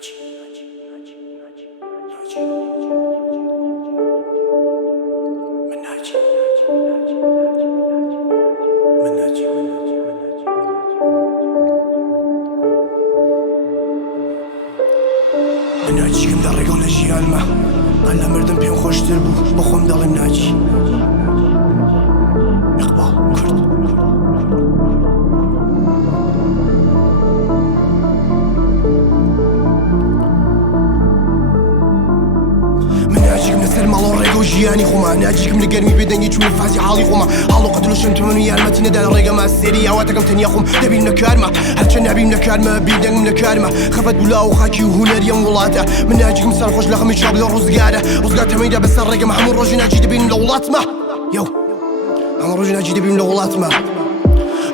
ناجيكم للرقا ولا جيان ما قال مردم بيهم خوش تربو بخوم دالم ناجي إقبال كرد ناجيكم لسر مالو الرقا وجياني خوما ناجيكم لقرمي بدني تشوف فازي حالي خوما حالو قتلو شمتمنو يالمتي ندال الرقا ما السيري واتكم تنيا خوم دبي من كارما هرچن نبي من كارما بيدن من كارما خفت بلا وخاكي وهنريا ولاتا من ناجيكم سال خوش لخمي شاب روزقاته ميدا بس الرقا محمود روجي ناجي دبي من لولات ما يو محمود روجي ناجي دبي من لولات ما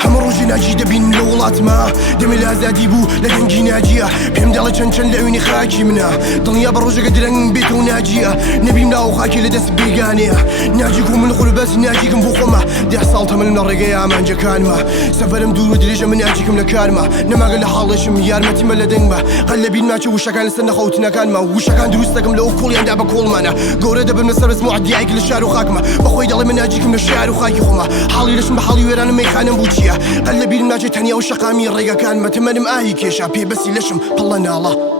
همه روزی نجیده بین لولات ما دمی لازدی بو لدنگی ناجیه بیم دل چند لعونی خاکی منه دنیا بروزه قدرن بیتو ناجیه نبیم لاو خاکی لدست بیگانیه ناجیکم من خلبس ناجیکم بخومه ده سالتم من الرقايا من جكانما سفرم دور ودريجة من ناجيكم لكارما نما قال حالشم يارمتي من لدنما قلبين ماشي وش كان لسنا خوتنا كان ما وش كان دروستكم لو كل يندع بكل مانا قورة دبل من السرس معدي عيك للشعر وخاكما بخوي دالي من ناجيكم للشعر وخاكي خوما حالي لشم بحالي ويران ميخانم بوتشيا قلبين ماشي تانيا وشقامي الرقا كان ما تمنم آهي كيشا بي بس لشم طلنا الله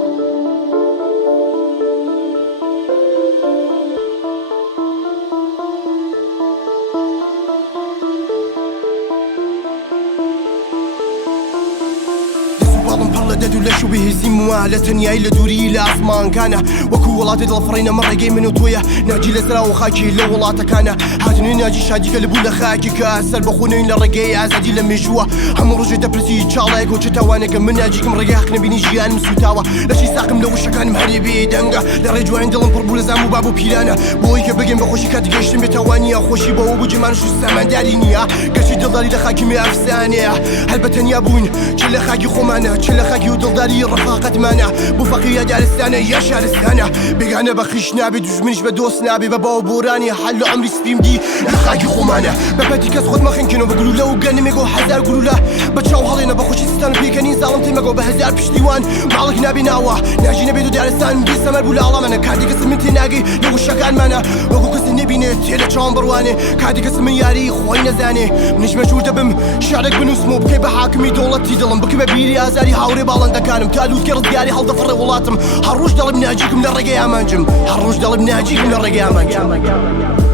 ددو لشو به زموا لتنيا إلا دوري إلى أسمان كان وكو ولاد الفرينا مرة جاي من وتويا ناجي لسرا وخاكي لو ولاد كان هاتني ناجي شادي قلبو لخاكي كاسر بخونين لرقاي عزادي لمجوا هم رجع دبرسي تشالا يكون تتوانك من ناجيكم رقاقنا بيني جيان مسوتاوا لشي ساقم لو شكان مهربي دنقا لرجوا عند الانبربول زامو بابو بيلانا بويك بقيم بخوشي كاتقشتم بتوانيا خوشي بو جمان شو السمان دارينيا قشي دلداري لخاكي مي أفسانيا هلبتن يابون كل خاكي خمانا كل خاكي ودلداري رفاقة مانا بفقية دارستانا يا شارستانا بقانا بخيش نابي دجمنش بدوس نابي بابا وبوراني حلو عمري سبيم دي لخاكي خمانا بباتي كاس خود مخين كنو بقولو لو قاني ميقو حزار قولو لا بتشاو حالينا بخوشي ستان بيكاني ظالمتي مقو بهزار بشتيوان معلق نابي ناوا ناجي نبي دو دارستان بيسامر بولا الله مانا كادي قسم من تناقي لو شكان مانا وقو قسم نبي نتيلا چان برواني كادي قسم من ياري خوي نزاني منش مشهور دبم شعرك بنوسمو بكي بحاكمي دولتي دلم بكي ببيري ازاري هاوري بالان كانم تالوت كرد قاري هل ضفر ولاتم هروش دلب ناجيكم للرقايا منجم هروش دلب ناجيكم للرقايا منجم